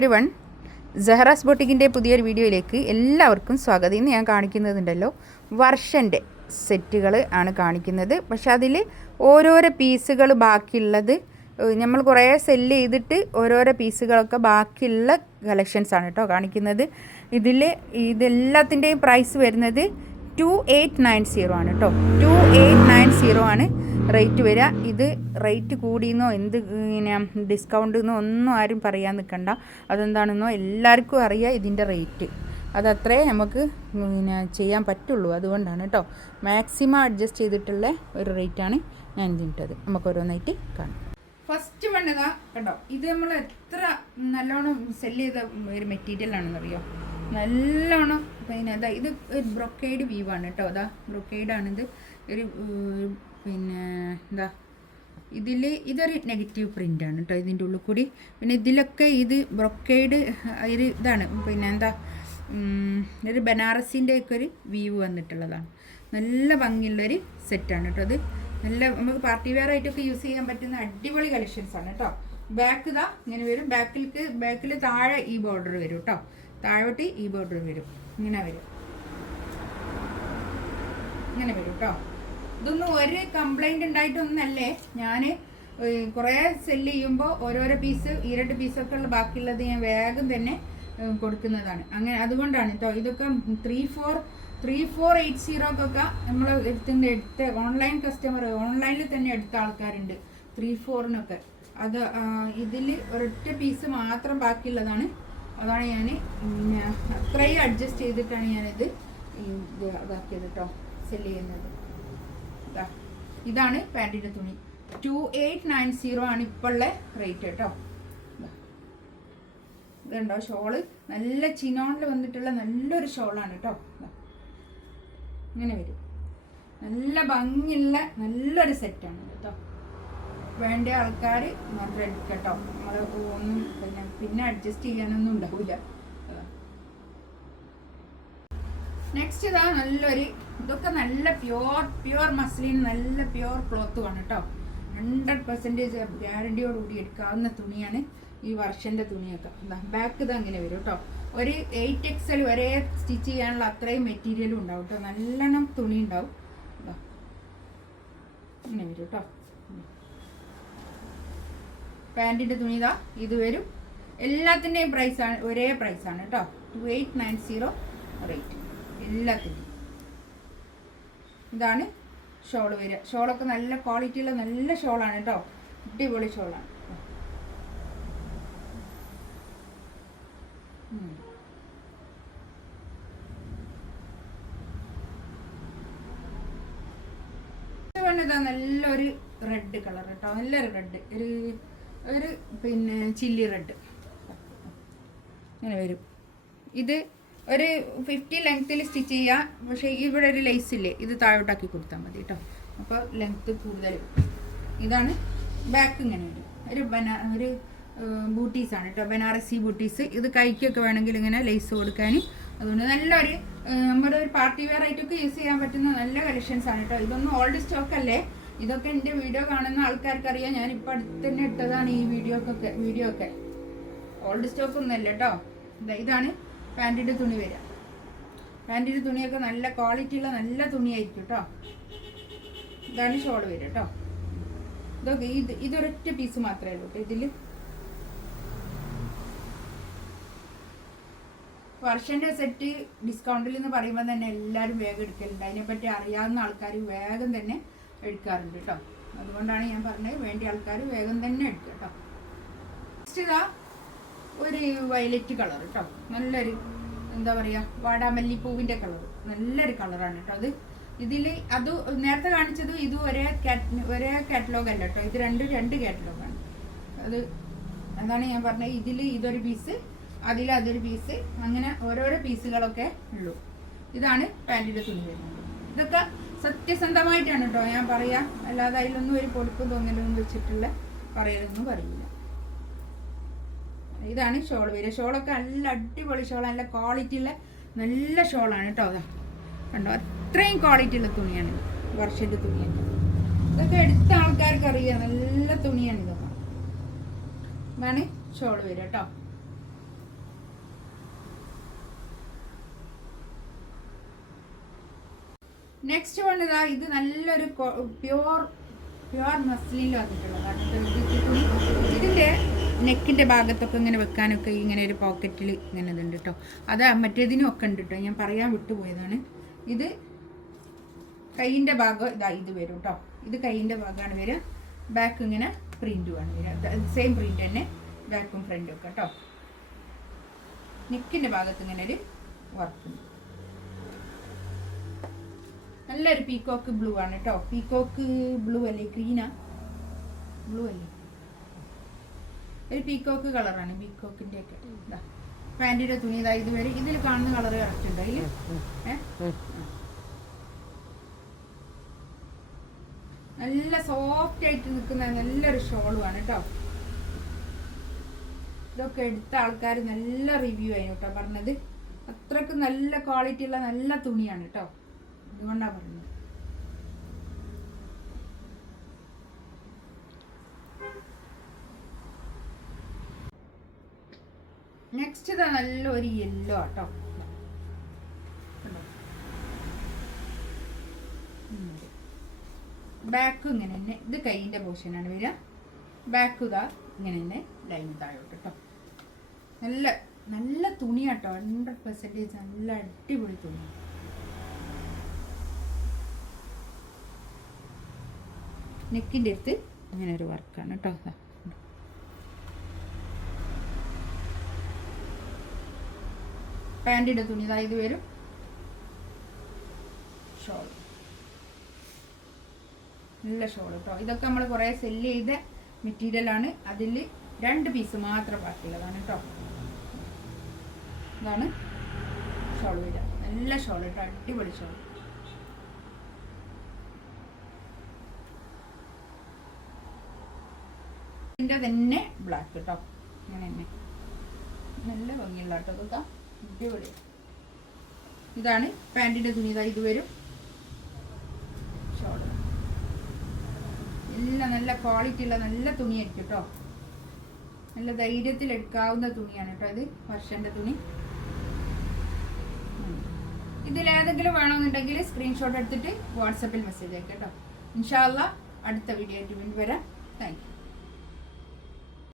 Everyone, സഹറാസ് ബൊട്ടിക്കിൻ്റെ പുതിയൊരു വീഡിയോയിലേക്ക് എല്ലാവർക്കും സ്വാഗതം. ഇന്ന് ഞാൻ കാണിക്കുന്നതുണ്ടല്ലോ വർഷൻ്റെ സെറ്റുകൾ ആണ് കാണിക്കുന്നത്. പക്ഷെ അതിൽ ഓരോരോ പീസുകൾ ബാക്കിയുള്ളത് നമ്മൾ കുറേ സെല്ല് ചെയ്തിട്ട് ഓരോരോ പീസുകളൊക്കെ ബാക്കിയുള്ള കളക്ഷൻസാണ് കേട്ടോ കാണിക്കുന്നത്. ഇതെല്ലാത്തിൻ്റെയും പ്രൈസ് വരുന്നത് 2890 ആണ് കേട്ടോ. 2890 ആണ് റേറ്റ് വരിക. ഇത് റേറ്റ് കൂടിയെന്നോ എന്ത് ഇങ്ങനെ ഡിസ്കൗണ്ട് എന്നോ ഒന്നും ആരും പറയാൻ നിൽക്കണ്ട. അതെന്താണെന്നോ എല്ലാവർക്കും അറിയാം ഇതിൻ്റെ റേറ്റ്. അതത്രേ നമുക്ക് ചെയ്യാൻ പറ്റുള്ളൂ. അതുകൊണ്ടാണ് കേട്ടോ മാക്സിമം അഡ്ജസ്റ്റ് ചെയ്തിട്ടുള്ള ഒരു റേറ്റാണ് ഞാൻ ഇതിട്ടത്. നമുക്ക് ഓരോന്നായിട്ട് കാണാം. ഫസ്റ്റ് വണ്ണതാ കേട്ടോ, ഇത് നമ്മൾ എത്ര നല്ലോണം സെല്ല് ചെയ്ത ഒരു മെറ്റീരിയലാണെന്നറിയോ. നല്ലോണം പിന്നെ അതാ ഇത് ഒരു ബ്രൊക്കേഡ് വീവാണ് കേട്ടോ. അതാ ബ്രൊക്കേഡാണിത്. ഒരു പിന്നെ എന്താ ഇതൊരു നെഗറ്റീവ് പ്രിൻ്റാണ് കേട്ടോ ഇതിൻ്റെ ഉള്ളിൽ കൂടി. പിന്നെ ഇതിലൊക്കെ ഇത് ബ്രൊക്കേഡ് ഒരു ഇതാണ് പിന്നെ എന്താ ഒരു ബനാറസിൻ്റെ ഒക്കെ ഒരു വീവ് വന്നിട്ടുള്ളതാണ്. നല്ല ഭംഗിയുള്ളൊരു സെറ്റാണ് കേട്ടോ. അത് നല്ല നമുക്ക് പാർട്ടി വെയർ ആയിട്ടൊക്കെ യൂസ് ചെയ്യാൻ പറ്റുന്ന അടിപൊളി കളക്ഷൻസാണ് കേട്ടോ. ബാക്ക് ഇതാ ഇങ്ങനെ വരും. ബാക്കിൽ താഴെ ഈ ബോർഡർ വരും കേട്ടോ. താഴോട്ട് ഈ ബോർഡർ വരും. ഇങ്ങനെ വരും കേട്ടോ. ഇതൊന്നും ഒരു കംപ്ലൈൻറ്റ് ഉണ്ടായിട്ടൊന്നല്ലേ. ഞാൻ കുറേ സെല്ല് ചെയ്യുമ്പോൾ ഓരോരോ പീസ് ഇരട്ട് പീസൊക്കെ ഉള്ള ബാക്കിയുള്ളത് ഞാൻ വേഗം തന്നെ കൊടുക്കുന്നതാണ്. അങ്ങനെ അതുകൊണ്ടാണ് കേട്ടോ. ഇതൊക്കെ 3480 നമ്മൾ എടുത്ത ഓൺലൈൻ കസ്റ്റമർ ഓൺലൈനിൽ തന്നെ എടുത്ത ആൾക്കാരുണ്ട് 34-നൊക്കെ. അത് ഇതിൽ ഒരൊറ്റ പീസ് മാത്രം ബാക്കിയുള്ളതാണ്. അതാണ് ഞാൻ അത്രയും അഡ്ജസ്റ്റ് ചെയ്തിട്ടാണ് ഞാനിത് ഇതാക്കിയത് കേട്ടോ സെല്ല് ചെയ്യുന്നത്. ഇതാണ് പാൻറ്റിൻ്റെ തുണി. 2890 ആണ് ഇപ്പോൾ ഉള്ള റേറ്റ് കേട്ടോ. ഇതുണ്ടോ ഷോള് നല്ല ചിനോണിൽ വന്നിട്ടുള്ള നല്ലൊരു ഷോളാണ് കേട്ടോ. ഇങ്ങനെ വരും. നല്ല ഭംഗിയുള്ള നല്ലൊരു സെറ്റാണ് കേട്ടോ. വേണ്ട ആൾക്കാർ മാത്രം എടുക്കുക കേട്ടോ. നമ്മൾ ഒന്നും പിന്നെ അഡ്ജസ്റ്റ് ചെയ്യാനൊന്നും ഉണ്ടാവില്ല. നെക്സ്റ്റ് ഇതാ നല്ലൊരു ഇതൊക്കെ നല്ല പ്യുവർ മസ്ലിൻ നല്ല പ്യുവർ ക്ലോത്തുമാണ് കേട്ടോ. 100% ഗ്യാരണ്ടിയോടുകൂടി എടുക്കാവുന്ന തുണിയാണ് ഈ വർഷൻ്റെ തുണിയൊക്കെ. ബാക്ക് ഇത് അങ്ങനെ വരും കേട്ടോ. ഒരു 8XL വരെ സ്റ്റിച്ച് ചെയ്യാനുള്ള അത്രയും മെറ്റീരിയലും ഉണ്ടാവും കേട്ടോ. നല്ലോണം തുണി ഉണ്ടാവും. ഇങ്ങനെ വരും കേട്ടോ. പാൻറ്റിൻ്റെ തുണി ഇതാ ഇത് വരും. എല്ലാത്തിൻ്റെയും പ്രൈസാണ് ഒരേ പ്രൈസാണ് കേട്ടോ. 2890 റേറ്റ് എല്ലാത്തിൻ്റെയും. ഇതാണ് ഷോള് വരിക. ഷോളൊക്കെ നല്ല ക്വാളിറ്റിയുള്ള നല്ല ഷോളാണ് കേട്ടോ. അടിപൊളി ഷോളാണ്. ഇതാ നല്ലൊരു റെഡ് കളർ കേട്ടോ. നല്ലൊരു റെഡ് ഒരു പിന്നെ ചില്ലി റെഡ് ഇങ്ങനെ വരും. ഇത് ഒരു 50 ലെങ്ത്തിൽ സ്റ്റിച്ച് ചെയ്യുക. പക്ഷേ ഇവിടെ ഒരു ലേസ് ഇല്ലേ, ഇത് താഴോട്ടാക്കി കൊടുത്താൽ മതി കേട്ടോ. അപ്പോൾ ലെങ്ത്ത് കൂടുതൽ. ഇതാണ് ബാക്ക് ഇങ്ങനെ വരും. ഒരു ബൂട്ടീസാണ് കേട്ടോ. ബനാറസി ബൂട്ടീസ്. ഇത് കൈക്കൊക്കെ വേണമെങ്കിൽ ഇങ്ങനെ ലേസ് കൊടുക്കാൻ. അതുകൊണ്ട് നല്ലൊരു നമ്മുടെ ഒരു പാർട്ടി വെയർ ആയിട്ടൊക്കെ യൂസ് ചെയ്യാൻ പറ്റുന്ന നല്ല കളക്ഷൻസാണ് കേട്ടോ. ഇതൊന്നും ഓൾഡ് സ്റ്റോക്ക് അല്ലേ. ഇതൊക്കെ എൻ്റെ വീഡിയോ കാണുന്ന ആൾക്കാർക്ക് അറിയാം. ഞാനിപ്പോൾ അടുത്ത് തന്നെ ഇട്ടതാണ് ഈ വീഡിയോ ഒക്കെ. ഓൾഡ് സ്റ്റോക്ക് ഒന്നുമല്ല കേട്ടോ. ഇതാണ് പാൻറ്റിൻ്റെ തുണി വരിക. പാൻറ്റിൻ്റെ തുണിയൊക്കെ നല്ല ക്വാളിറ്റിയുള്ള നല്ല തുണിയായിരിക്കും കേട്ടോ. ഇതാണ് ഷോൾ വരിക കേട്ടോ. ഇതൊക്കെ ഇതൊരൊറ്റ പീസ് മാത്രമേ ഉള്ളൂ കേട്ടോ ഇതിൽ. വർഷൻ്റെ സെറ്റ് ഡിസ്കൗണ്ടിൽ എന്ന് പറയുമ്പോൾ തന്നെ എല്ലാവരും വേഗം എടുക്കലുണ്ട്. അതിനെപ്പറ്റി അറിയാവുന്ന ആൾക്കാർ വേഗം തന്നെ എടുക്കാറുണ്ട് കേട്ടോ. അതുകൊണ്ടാണ് ഞാൻ പറഞ്ഞത് വേണ്ട ആൾക്കാർ വേഗം തന്നെ എടുക്കുക കേട്ടോ. നെക്സ്റ്റ് ഇതാ ഒരു വയലറ്റ് കളർ കേട്ടോ. നല്ലൊരു എന്താ പറയുക വാടാമല്ലിപ്പൂവിൻ്റെ കളർ. നല്ലൊരു കളറാണ് കേട്ടോ. അത് നേരത്തെ കാണിച്ചതും ഇത് ഒരേ കാറ്റലോഗ് അല്ല കേട്ടോ. ഇത് രണ്ട് കാറ്റലോഗാണ്. അതാണ് ഞാൻ പറഞ്ഞത്. ഇതൊരു പീസ് അതൊരു പീസ് അങ്ങനെ ഓരോരോ പീസുകളൊക്കെ ഉള്ളൂ. ഇതാണ് പാൻറ്റിൻ്റെ തുണി വരുന്നത്. ഇതൊക്കെ സത്യസന്ധമായിട്ടാണ് കേട്ടോ ഞാൻ പറയാം. അല്ലാതെ അതിലൊന്നും ഒരു പൊടിപ്പും തോന്നലൊന്നും വെച്ചിട്ടുള്ള പറയലൊന്നും പറയില്ല. ഇതാണ് ഷോൾ വരിക. ഷോളൊക്കെ നല്ല അടിപൊളി ഷോൾ. നല്ല ക്വാളിറ്റിയുള്ള നല്ല ഷോളാണ് കേട്ടോ. അതാ കണ്ടോ, അത്രയും ക്വാളിറ്റിയുള്ള തുണിയാണ് വർഷൻ്റെ തുണിയാണ്. ഇതൊക്കെ എടുത്ത ആൾക്കാർക്ക് അറിയാം നല്ല തുണിയാണ്. ഇതൊക്കെ ഇതാണ് ഷോൾ വരിക കേട്ടോ. നെക്സ്റ്റ് വൺ ഇതാ, ഇത് നല്ലൊരു പ്യുവർ മസ്ലിനിൽ വന്നിട്ടുള്ളതാണ്. ഇതിൻ്റെ നെക്കിൻ്റെ ഭാഗത്തൊക്കെ ഇങ്ങനെ വെക്കാനൊക്കെ ഇങ്ങനെ ഒരു പോക്കറ്റിൽ ഇങ്ങനെ ഇതുണ്ട് കേട്ടോ. അത് മറ്റേതിനും ഒക്കെ ഉണ്ട് കേട്ടോ, ഞാൻ പറയാൻ വിട്ടുപോയതാണ്. ഇത് കൈയിൻ്റെ ഭാഗം ഇതാ ഇത് വരും കേട്ടോ. ഇത് കൈയിൻ്റെ ഭാഗമാണ് വരിക. ബാക്ക് ഇങ്ങനെ പ്രിൻറ്റുമാണ് വരിക. സെയിം പ്രിൻ്റ് തന്നെ ബാക്കും ഫ്രണ്ടും ഒക്കെ കേട്ടോ. നെക്കിൻ്റെ ഭാഗത്ത് ഇങ്ങനെ ഒരു വർക്ക്. നല്ലൊരു പീക്കോക്ക് ബ്ലൂ ആണ് കേട്ടോ. പീക്കോക്ക് ബ്ലൂ അല്ലേ, ഗ്രീനാ ബ്ലൂ അല്ലേ, ഒരു പീക്കോക്ക് കളറാണ്. പീക്കോക്കിൻ്റെ ഒക്കെ ഇതാ പാൻറ്റിൻ്റെ തുണി ഇതാ ഇത് വരെ. ഇതിൽ കാണുന്ന കളർ കറക്റ്റ് ഉണ്ട് അതിൽ. നല്ല സോഫ്റ്റ് ആയിട്ട് നിൽക്കുന്ന നല്ലൊരു ഷോളുമാണ് കേട്ടോ. ഇതൊക്കെ എടുത്ത ആൾക്കാർ നല്ല റിവ്യൂ ആയിരുന്നു കേട്ടോ പറഞ്ഞത്. അത്രക്ക് നല്ല ക്വാളിറ്റി ഉള്ള നല്ല തുണിയാണ് കേട്ടോ. അതുകൊണ്ടാണ് പറഞ്ഞത്. നെക്സ്റ്റ് ഇതാ നല്ലൊരു യെല്ലോ ആട്ടോ. ബാക്ക് ഇങ്ങനെ തന്നെ, ഇത് കൈയിൻ്റെ പോർഷനാണ് വരിക. ബാക്ക് ഇതാ ഇങ്ങനെ തന്നെ ലൈൻ താഴോട്ട് കേട്ടോ. നല്ല നല്ല തുണിയാട്ടോ, 100% നല്ല അടിപൊളി തുണി. നെക്കിൻ്റെ അടുത്ത് ഇങ്ങനെ ഒരു വർക്കാണ് കേട്ടോ. പാൻറ്റിൻ്റെ തുണി ഇതാ ഇത് വരും. ഷോൾ നല്ല ഷോൾ കേട്ടോ. ഇതൊക്കെ നമ്മൾ കുറേ സെല്ല് ചെയ്ത മെറ്റീരിയലാണ്. അതിൽ 2 പീസ് മാത്രം ബാക്കിയുള്ളതാണ് കേട്ടോ. ഇതാണ് ഷോൾ വരിക. നല്ല ഷോൾ കേട്ടോ, അടിപൊളി ഷോൾ. ഇതിൻ്റെ തന്നെ ബ്ലാക്ക് കേട്ടോ, ഇങ്ങനെ തന്നെ നല്ല ഭംഗിയുള്ള കേട്ടോ. ഇതൊക്കെ അടിപൊളി. ഇതാണ് പാൻറ്റിൻ്റെ തുണി ഇതാ ഇത് വരും. ഷോൾ എല്ലാം നല്ല ക്വാളിറ്റി ഉള്ള നല്ല തുണിയായിരിക്കും കേട്ടോ. നല്ല ധൈര്യത്തിൽ എടുക്കാവുന്ന തുണിയാണ് കേട്ടോ. ഇത് വർഷൻ്റെ തുണി. ഇതിലേതെങ്കിലും വേണമെന്നുണ്ടെങ്കിൽ സ്ക്രീൻഷോട്ട് എടുത്തിട്ട് വാട്സപ്പിൽ മെസ്സേജ് അയക്കാം കേട്ടോ. ഇൻഷാ അല്ലാഹ് അടുത്ത വീഡിയോ ആയിട്ട് വരാം. Thank you.